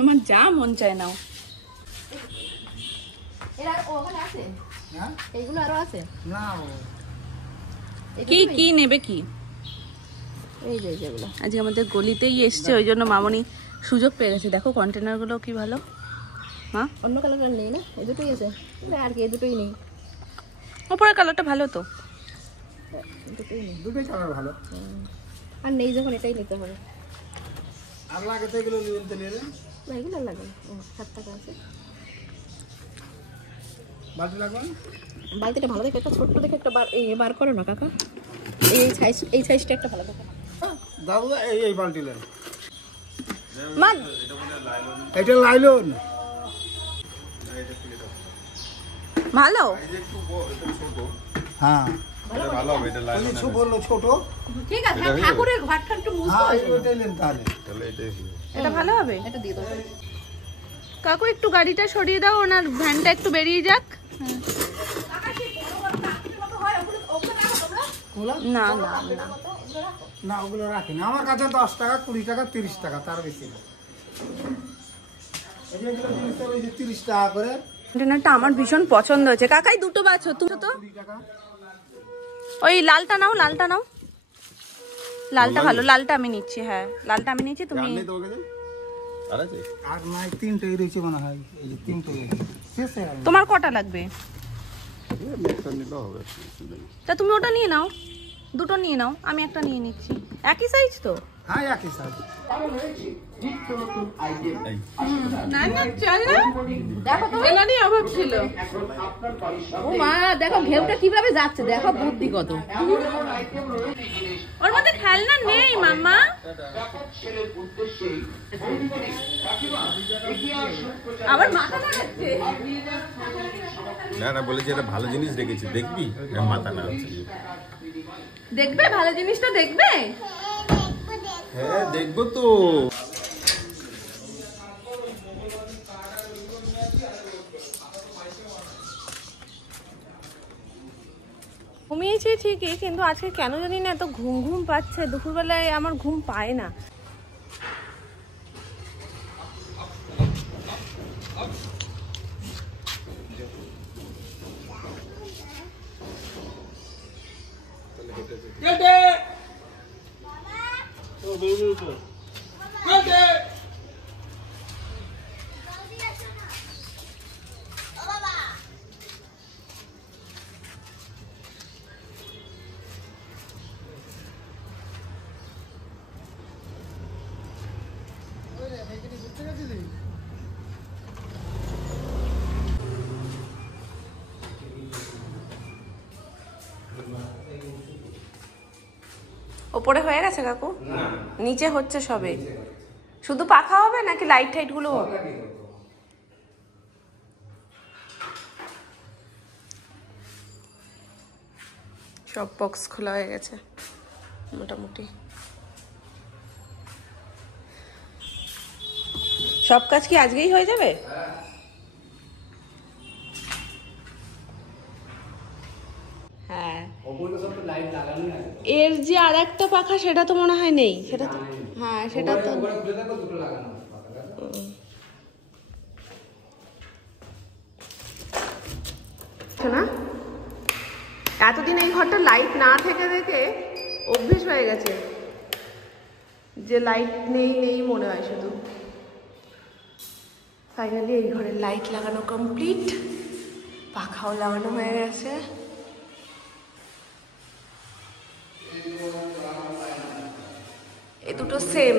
আমার যা মন চায় নাও। কি কি নেবে কি? আজকে আমাদের গলিতেই এসছে, ওই জন্য মামনি সুযোগ পেয়ে গেছে। দেখো কন্টেনার গুলো কি ভালো। মা অন্য কালার নেই না, এই দুটোই আছে আর কি, এই দুটোই নেই। উপরের কালারটা ভালো তো, দুটোই কালার ভালো। আর নেই যখন এটাই নিতে হবে। আর লাগে তো এগুলো নিতে নিলে না, এগুলো লাগে না। 7 টাকা আছে। বালতি লাগবে না? বালতিটা ভালো দেখে একটা ছোট্ট দেখে একটা বার করো না কাকা। এই সাইজটা একটা ভালো দেখো দাদু। এই বালতি নেন। মা এটা লাইলন ভালো। হ্যাঁ ভালো হবে এটা লাইন কিছু বললো ছোট। ঠিক আছে, ঠাকুরের ঘরটা একটু মুছতে হ্যাঁ হবে। ওইটাই নেন তাহলে। তাহলে এটাই হবে। এটা ভালো হবে। এটা দিয়ে দাও কাকু একটু গাড়িটা সরিয়ে দাও, ওনার ভ্যানটা একটু বেরিয়ে যাক। না না না, না ওগুলো রাখি না, আমার কাছে 10 টাকা 20 টাকা 30 টাকা, তার বেশি না। এই যে এগুলো জিনিস ওই যে 30 টাকা করে। কন্টেনারটা আমার ভীষণ পছন্দ হয়েছে। কাকাই দুটো বাছো তুমি তো। 20 টাকা। ওই লালটা নাও, লালটা নাও। লালটা ভালো, লালটা আমি নিচ্ছি। হ্যাঁ লালটা আমি নিচ্ছি, তুমি। আর নেই তো ওকে দে। আর আছে? আর নাই, 3টাই রয়েছে মনে হয়। এই যে 3টাই শেষ হয়ে গেল। তোমার কটা লাগবে? একটা নিলেও হবে। তা তুমি ওটা নিয়ে নাও, দুটো নিয়ে নাও, আমি একটা নিয়ে নিচ্ছি। একই সাইজ তো? হ্যাঁ একই সাইজ। না না চল না, দেখো তো এলানি অভাব ছিল। ও মা দেখো ঘেউটা কিভাবে যাচ্ছে, দেখো বুদ্ধি কত। ওর মধ্যে খেলনা নেই মামা। আবার মাথা লাগাচ্ছে। না না বলেছি এটা ভালো জিনিস রেখেছি, দেখবি? মাথা না আছে। দেখবে ভালো জিনিসটা দেখবে। হ্যাঁ দেখবো তো। ঘুমিয়েছি ঠিকই, কিন্তু আজকে কেন জানি না এত ঘুম ঘুম পাচ্ছে। দুপুরবেলায় আমার ঘুম পায় না। ওপরে হয়ে গেছে কাকু? নিচে হচ্ছে সবে। শুধু পাখা হবে নাকি লাইট টাইট গুলো হবে? সব বক্স খোলা হয়ে গেছে মোটামুটি। সব কাজ কি আজকেই হয়ে যাবে? হ্যাঁ, এর যে আর একটা পাখা সেটা তো মনে হয় নেই। সেটা তো, হ্যাঁ সেটা তো না। এতদিন এই ঘরটা লাইট না থেকে দেখে অভ্যেস হয়ে গেছে যে লাইট নেই নেই মনে হয় শুধু। ফাইনালি এই ঘরে লাইট লাগানো কমপ্লিট, পাখাও লাগানো হয়ে গেছে। এই দুটো সেম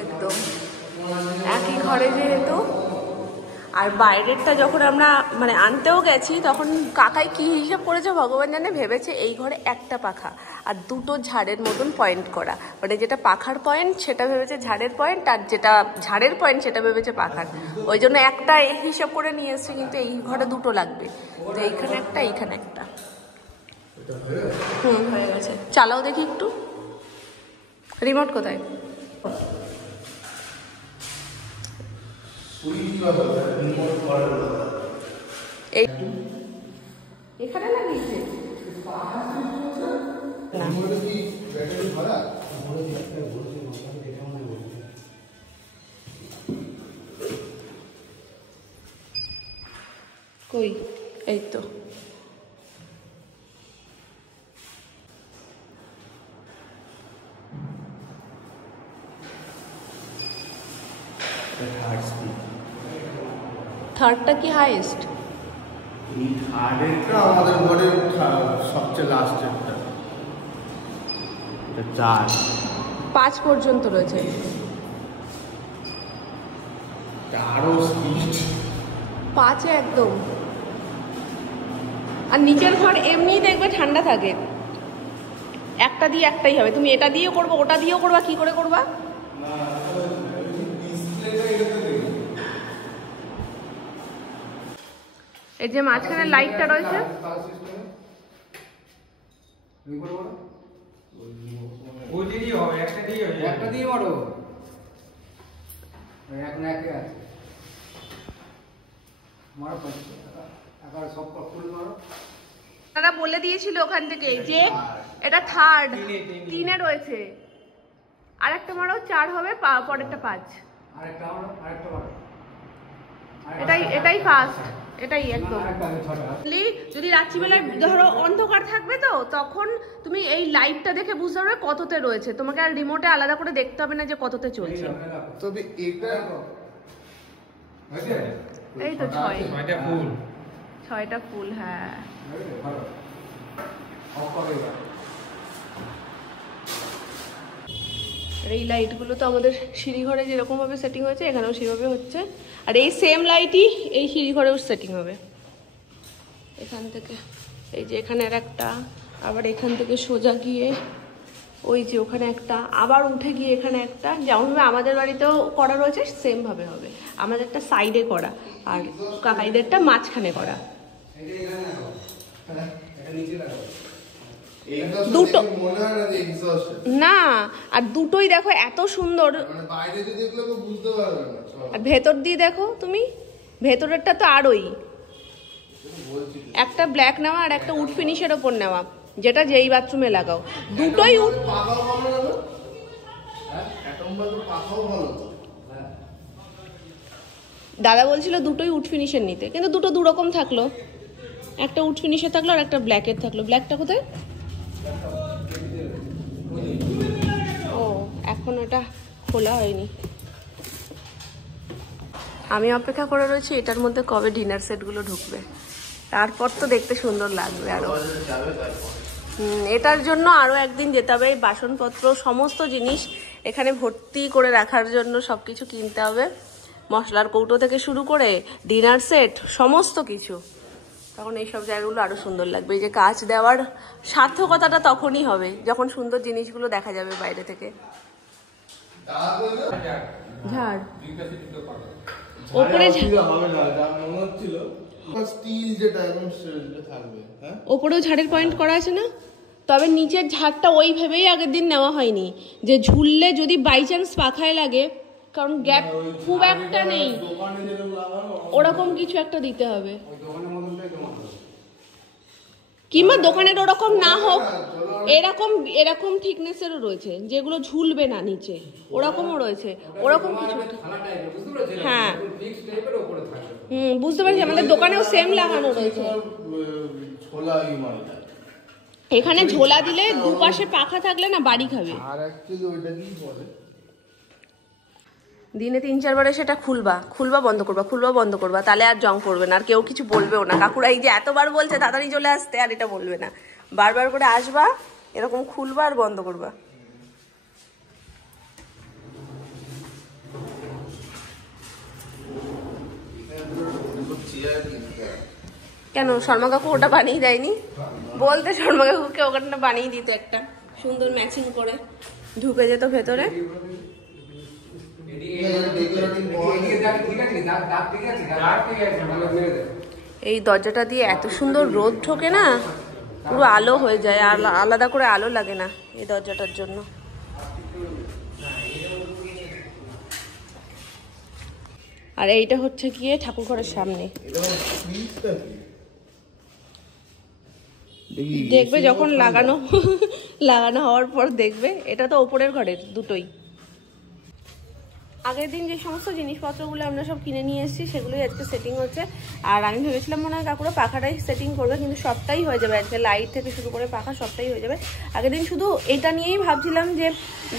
একদম একই ঘরে যেহেতু। আর বাইরেরটা যখন আমরা মানে আনতেও গেছি তখন কাকাই কি হিসাব করেছে ভগবান জানে, ভেবেছে এই ঘরে একটা পাখা আর দুটো ঝাড়ের মতন পয়েন্ট করা, মানে যেটা পাখার পয়েন্ট সেটা ভেবেছে ঝাড়ের পয়েন্ট, আর যেটা ঝাড়ের পয়েন্ট সেটা ভেবেছে পাখার। ওই জন্য একটা হিসাব করে নিয়ে এসছে, কিন্তু এই ঘরে দুটো লাগবে। তো এইখানে একটা, এইখানে একটা। হয়ে গেছে। চালাও দেখি একটু। রিমোট কোথায়? এখানে লাগিয়েছে না। কই? এই তো। থার্ডটা কি হাইয়েস্ট? থার্ডেরটা আমাদের ঘরের সবচেয়ে লাস্টেরটা, এটা 4 5 পর্যন্ত রয়েছে। আরো স্পিড 5-এ একদম। আর নিচের ঘর এমনি দেখবে ঠান্ডা থাকে, একটা দিয়ে একটাই হবে। তুমি এটা দিয়েও করবো, ওটা দিয়েও করবা, কি করে করবা? এই যে মাঝখানে লাইটটা রয়েছে, একটা দিয়ে মারো, এখন একে আছে মারো, একেবারে সব ফুল মারো। তারা বলে দিয়েছিল ওখান থেকে যে এটা থার্ড, 3-এ রয়েছে। আর একটা মারো, 4 হবে, পরেরটা 5। আরেকটা মারো, আরেকটা মারো, এটাই ফার্স্ট, এটাই একদম। আরেকটা আছে, ছটা। যদি রাত্রিবেলায় ধরো অন্ধকার থাকবে তো তখন তুমি এই লাইটটা দেখে বুঝতে পারবে কততে রয়েছে, তোমাকে আর রিমোটে আলাদা করে দেখতে হবে না যে কততে চলছে। তবে এটা এই তো 6টা ফুল, 6টা ফুল। হ্যাঁ, আর এই লাইটগুলো তো আমাদের সিঁড়িঘরে যেরকম ভাবে সেটিং হয়েছে এখানেও সেভাবে হচ্ছে। আর এই সেম লাইটই এই সিঁড়িঘরেও সেটিং হবে। এখান থেকে এই যে এখানে আর একটা, আবার এখান থেকে সোজা গিয়ে ওই যে ওখানে একটা, আবার উঠে গিয়ে এখানে একটা, যেমনভাবে আমাদের বাড়িতেও করা রয়েছে সেম ভাবে হবে। আমাদেরটা সাইডে করা আর কাকাইদেরটা মাঝখানে করা। দুটো না, আর দুটোই দেখো এত সুন্দর। আর ভেতর দিয়ে দেখো তুমি, ভেতরেরটা তো আরোই, একটা ব্ল্যাক নেওয়া আর একটা উড ফিনিশের ওপর নেওয়া, যেটা যেই বাথরুমে লাগাও দুটোই উড। দাদা বলছিল দুটোই উড ফিনিশের নিতে, কিন্তু দুটো দুরকম থাকলো, একটা উড ফিনিশের থাকলো আর একটা ব্ল্যাকের থাকলো। ব্ল্যাকটা কোথায়? ও এখন ওটা খোলা হয়নি। আমি অপেক্ষা করে রয়েছি এটার মধ্যে কবে ডিনার সেটগুলো ঢুকবে, তারপর তো দেখতে সুন্দর লাগবে আরো। এটার জন্য আরো একদিন যেতে হবে। বাসনপত্র সমস্ত জিনিস এখানে ভর্তি করে রাখার জন্য সবকিছু কিনতে হবে, মশলার কৌটো থেকে শুরু করে ডিনার সেট সমস্ত কিছু। তখন এইসব জায়গাগুলো আরো সুন্দর লাগবে। এই যে কাঁচ দেওয়ার সার্থকতাটা তখনই হবে যখন সুন্দর জিনিসগুলো দেখা যাবে বাইরে থেকে। ঝাড় ওপরে, ওপরেও ঝাড়ের পয়েন্ট করা আছে না? তবে নিচের ঝাড়টা ওই ভেবেই আগের দিন নেওয়া হয়নি যে ঝুললে যদি বাই চান্স পাখায় লাগে, কারণ গ্যাপ খুব একটা নেই, ওরকম কিছু একটা দিতে হবে। কিংবা দোকানের ওরকম না হোক, এরকম থিকনেসেরও রয়েছে যেগুলো ঝুলবে না নিচে, ওরকমও রয়েছে, ওরকম কিছু। হ্যাঁ বুঝতে পারছি, আমাদের দোকানেও সেম লাগানো রয়েছে। এখানে ঝোলা দিলে দুপাশে পাখা থাকলে না বাড়ি খাবে। দিনে 3-4 বার সেটা খুলবা বন্ধ করবা, তাহলে আর জং করবে না, আর কেউ কিছু বলবেও না। কাকুরা এই যে এতবার বলছে তাড়াতাড়ি চলে আসতে, আর এটা বলবে না। বারবার করে আসবা, এরকম খুলবা আর বন্ধ করবা। কেন শর্মা কাকু ওটা বানিয়ে দেয়নি? বলতে শর্মা কাকুকে ওখানটা বানিয়ে দিত, একটা সুন্দর ম্যাচিং করে ঢুকে যেত ভেতরে। এই দরজাটা দিয়ে এত সুন্দর রোদ ঢোকে না, পুরো আলো হয়ে যায়, আলাদা করে আলো লাগে না এই দরজাটার জন্য। আর এইটা হচ্ছে গিয়ে ঠাকুর ঘরের সামনে। দেখবে যখন লাগানো হওয়ার পর দেখবে, এটা তো ওপরের ঘরের দুটোই। আগের দিন যে সমস্ত জিনিসপত্রগুলো আমরা সব কিনে নিয়ে এসেছি সেগুলোই আজকে সেটিং হচ্ছে। আর আমি ভেবেছিলাম মনে হয় কাকুরা পাখাটাই সেটিং করবে, কিন্তু সবটাই হয়ে যাবে আজকে, লাইট থেকে শুরু করে পাখা সবটাই হয়ে যাবে। আগের দিন শুধু এটা নিয়েই ভাবছিলাম যে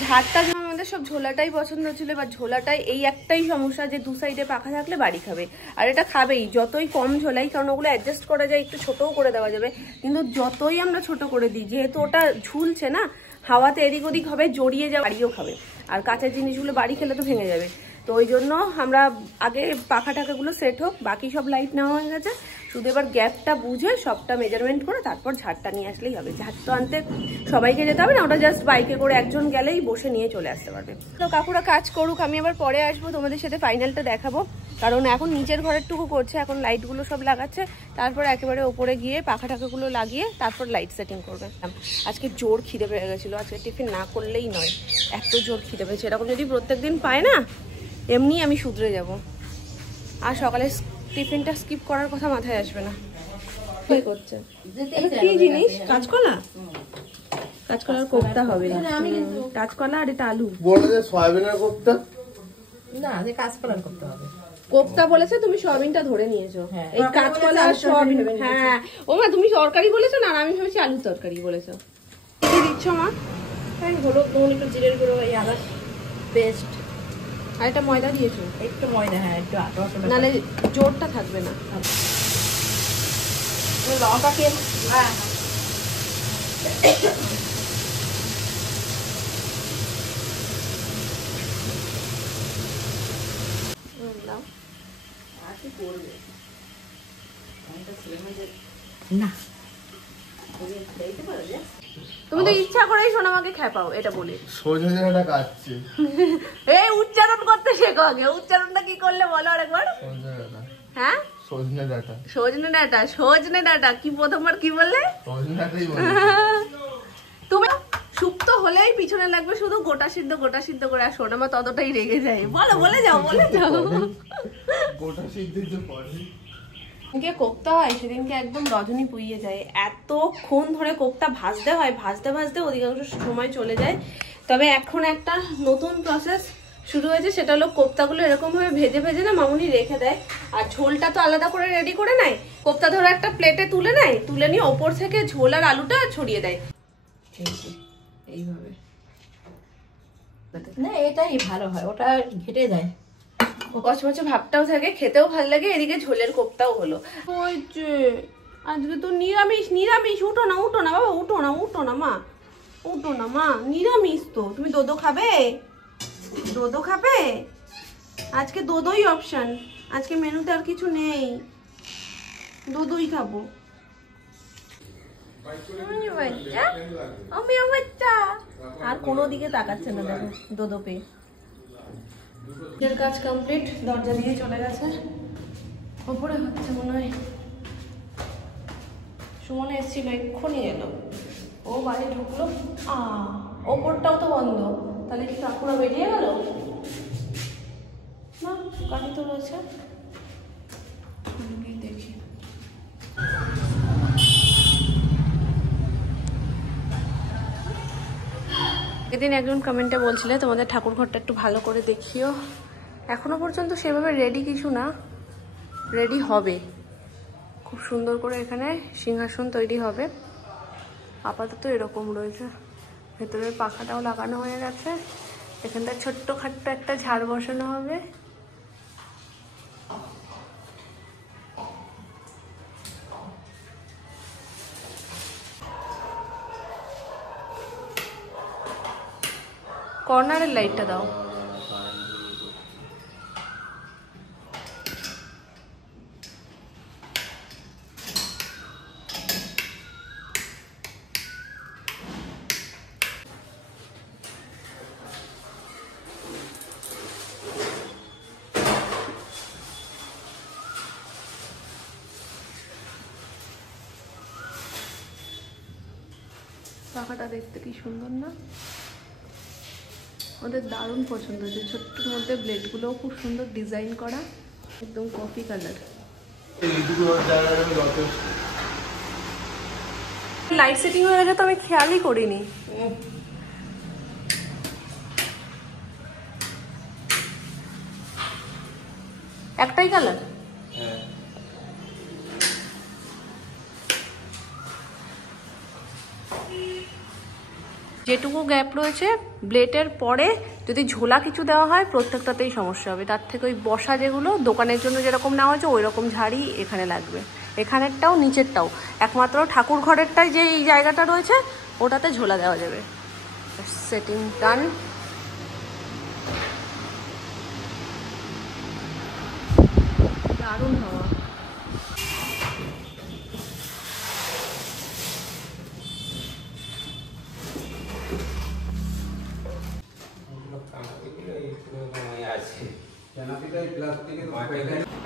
ঝাড়টা, আমাদের সব ঝোলাটাই পছন্দ ছিল, বা ঝোলাটাই এই একটাই সমস্যা যে দু সাইডে পাখা থাকলে বাড়ি খাবে, আর এটা খাবেই যতই কম ঝোলাই, কারণ ওগুলো অ্যাডজাস্ট করা যায়, একটু ছোটও করে দেওয়া যাবে, কিন্তু যতই আমরা ছোট করে দিই যেহেতু ওটা ঝুলছে না, হাওয়াতে এদিক ওদিক হবে, জড়িয়ে যাবে, বাড়িও খাবে, আর কাঁচের জিনিসগুলো বাড়ি খেলে তো ভেঙে যাবে। তো ওই জন্য আমরা আগে পাখা টাকাগুলো সেট হোক, বাকি সব লাইট নেওয়া হয়ে গেছে, শুধু এবার গ্যাপটা বুঝে সবটা মেজারমেন্ট করে তারপর ঝাড়টা নিয়ে আসলেই হবে। ঝাড় তো আনতে সবাইকে যেতে হবে না, ওটা জাস্ট বাইকে করে একজন গেলেই বসে নিয়ে চলে আসতে পারবে। তো কাকুরা কাজ করুক, আমি আবার পরে আসবো তোমাদের সাথে, ফাইনালটা দেখাবো, কারণ এখন নিচের ঘরের টুকু করছে, এখন লাইটগুলো সব লাগাচ্ছে, তারপর একেবারে ওপরে গিয়ে পাখা টাকাগুলো লাগিয়ে তারপর লাইট সেটিং করবে। আজকে জোর খিদে পেয়ে গেছিলো, আজকে টিফিন না করলেই নয়, এত জোর খিদে পেয়েছে, এরকম যদি প্রত্যেকদিন পায় না এমনি আমি শুধরে যাব, আর সকালে টিফিনটা স্কিপ করার কথা মাথায় আসবে না। করছে কি জিনিস? কাঁচকলা, কাঁচকলার কোফতা হবে, কাঁচকলা আর এটা আলু। বলে যে সয়াবিনের কোফতা না, যে কাঁচকলার করতে হবে। কোফতা বলেছে, তুমি সয়াবিনটা ধরে নিয়েছো, এই কাঁচকলা আর সয়াবিন। হ্যাঁ ও মা, তুমি তরকারি বলেছো না, আমি ভেবেছি আলুর তরকারি বলেছো। কি দিচ্ছ মা? হলুদ, নুন, একটু জিরের গুঁড়ো, এই আদা পেস্ট, আর এটা ময়দা দিয়েছো? একটু ময়দা, হ্যাঁ একটু আটা, নাহলে জোরটা থাকবে না। লঙ্কাকে হ্যাঁ না, তুমি তো ইচ্ছা করেই সোনামাকে খেপাও এটা বলে। সজনেটা কাটছে, এই উচ্চারণ করতে শেখো আগে, উচ্চারণটা কি করলে বলো আরেকবার। সজনেটা, হ্যাঁ সজনে ডাটা, সজনে ডাটা, সজনে ডাটা কি প্রথমবার কি বললে? সজনে ডাটাই বলে। তুমি শুক্তো হলেই পিছনে লাগবে শুধু গোটা সিদ্ধ করে, আর সোনামা ততটাই রেগে যায়। বলো, বলে যাও, বলে যাও। গোটা সিদ্ধ পরে সেদিনকে কোপ্তা হয়, সেদিনকে একদম রজনী পুইয়ে যায়, এতক্ষণ ধরে কোপ্তা ভাজতে হয়, ভাজতে ভাজতে অধিকাংশ সময় চলে যায়। তবে এখন একটা নতুন প্রসেস শুরু হয়েছে, সেটা হলো কোপ্তাগুলো এরকম ভাবে ভেজে ভেজে না মামুনি রেখে দেয়, আর ঝোলটা তো আলাদা করে রেডি করে নেয়। কোপ্তা ধরো একটা প্লেটে তুলে নেয়, তুলে নিয়ে ওপর থেকে ঝোল আর আলুটা ছড়িয়ে দেয় এইভাবে। না, এটাই ভালো হয়, ওটা ঘেটে যায়, কচমচে ভাবটাও থাকে, খেতেও ভালো লাগে, এদিকে ঝোলের কোপ্তাও হলো। ওই যে আজকে তো নিরামিষ, নিরামিষ। উঠো না, উঠো না বাবা, উঠো না, উঠো না মা, উঠো না মা, নিরামিষ তো। তুমি দোদো খাবে? দোদো খাবে? আজকে দোদোই অপশন, আজকে মেনুতে আর কিছু নেই, দোদোই খাবো। আর কোনো দিকে তাকাচ্ছে না, দেখো দোদো পেয়ে। কাজ কমপ্লিট, দরজা দিয়ে চলে গেছে, ওপরে হচ্ছে মনে হয়। সুমন এসেছিল, এক্ষুনি এলো, ও বাড়ি ঢুকলো, ওপরটাও তো বন্ধ, তাহলে কি কাকুরা বেরিয়ে গেল? না, গাড়ি তো রয়েছে, দেখি। এদিন একজন কমেন্টে বলছিলে তোমাদের ঠাকুর ঘরটা একটু ভালো করে দেখিও। এখনো পর্যন্ত সেভাবে রেডি কিছু না, রেডি হবে, খুব সুন্দর করে এখানে সিংহাসন তৈরি হবে। আপাতত এরকম রয়েছে, ভেতরের পাখাটাও লাগানো হয়ে গেছে, এখানটা ছোট্ট খাট্ট একটা ঝাড় বসানো হবে। কর্নারের লাইটটা দাও। পাখাটা দেখতে কি সুন্দর না, ওদের দারুণ পছন্দ হয়েছে। ছোট্টর মধ্যে ব্লেডগুলোও খুব সুন্দর ডিজাইন করা, একদম কফি কালার। লাইট সেটিং হয়ে গেছে তো আমি খেয়ালই করিনি। একটাই কালার? যেটুকু গ্যাপ রয়েছে ব্লেডের পরে যদি ঝোলা কিছু দেওয়া হয় প্রত্যেকটাতেই সমস্যা হবে। তার থেকে ওই বসা যেগুলো দোকানের জন্য যেরকম নেওয়া হয়েছে ওই রকম ঝাড়ি এখানে লাগবে, এখানেরটাও নিচেরটাও। একমাত্র ঠাকুর ঘরেরটাই যে এই জায়গাটা রয়েছে ওটাতে ঝোলা দেওয়া যাবে। সেটিং ডান। দারুণ হাওয়া।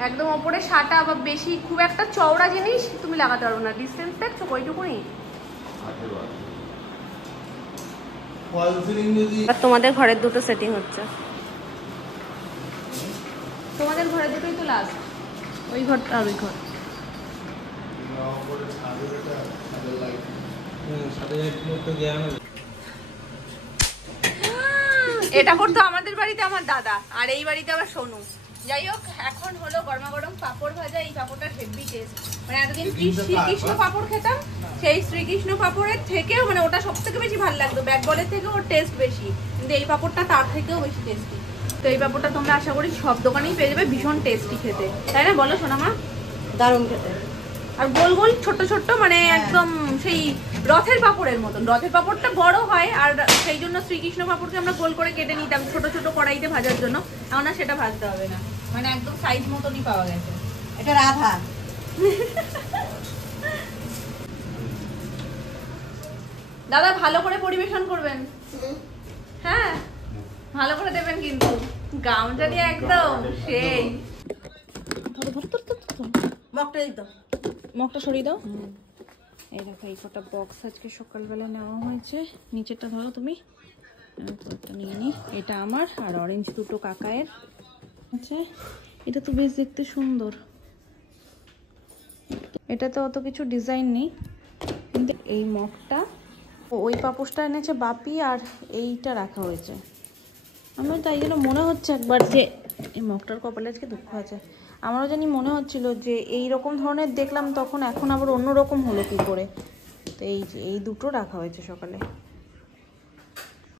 একদম ওপরে সাটা বা বেশি খুব একটা চওড়া জিনিস তুমি লাগাতে পারবে না। ডিসটেন্স দেখছো কইটুকুনি। আর তোমাদের ঘরের দুটো সেটিং হচ্ছে, তোমাদের ঘরের দুটোই তো লাস্ট, ওই ঘরটা আর ওই ঘর। এটা করতো আমাদের বাড়িতে আমার দাদা, আর এই বাড়িতে আবার সোনু। যাই হোক, এখন হলো গরমা গরম পাপড় ভাজা। এই পাপড়টার হেভি টেস্ট, মানে এতদিন শ্রীকৃষ্ণ পাপড় খেতাম, সেই শ্রীকৃষ্ণ পাপড়ের থেকেও মানে ওটা সব থেকে বেশি ভালো লাগতো, ব্যাট বলের থেকে ওর টেস্ট বেশি, কিন্তু এই পাপড়টা তার থেকেও বেশি টেস্টি। তো এই পাপড়টা তোমরা আশা করি সব দোকানেই পেয়ে যাবে, ভীষণ টেস্টি খেতে, তাই না বলো সোনামা? দারুণ খেতে। আর গোল গোল ছোট্ট ছোট্ট, মানে একদম সেই রথের পাপড়ের মতন। রথের পাপড়টা বড় হয়, আর সেই জন্য শ্রীকৃষ্ণ পাপড়কে আমরা গোল করে কেটে নিতাম ছোট ছোট কড়াইতে ভাজার জন্য। এখন আর সেটা ভাজতে হবে না, মানে একদম সাইজ মতনই পাওয়া গেছে। এটা রাধা। দাদা ভালো করে পরিবেশন করবেন, হ্যাঁ ভালো করে দেবেন কিন্তু, গামছা দিয়ে একদম সেই। মগটা দিতাম, মগটা সরিয়ে দাও। এই দেখো এই কটা বক্স আজকে সকালবেলা নেওয়া হয়েছে। নিচেরটা ধরো তুমি, নিয়ে নি। এটা আমার, আর অরেঞ্জ দুটো কাকায়ের। আচ্ছা এটা তো বেশ দেখতে সুন্দর, এটাতে অত কিছু ডিজাইন নেই, কিন্তু এই মগটা ওই পাপোশটা এনেছে বাপি, আর এইটা রাখা হয়েছে। আমার তাই জন্য মনে হচ্ছে একবার যে এই মগটার কপালে আজকে দুঃখ আছে। আমারও জানি মনে হচ্ছিল যে এই রকম ধরনের দেখলাম তখন, এখন আবার অন্য রকম হলো কি করে। তো এই যে এই দুটো রাখা হয়েছে সকালে।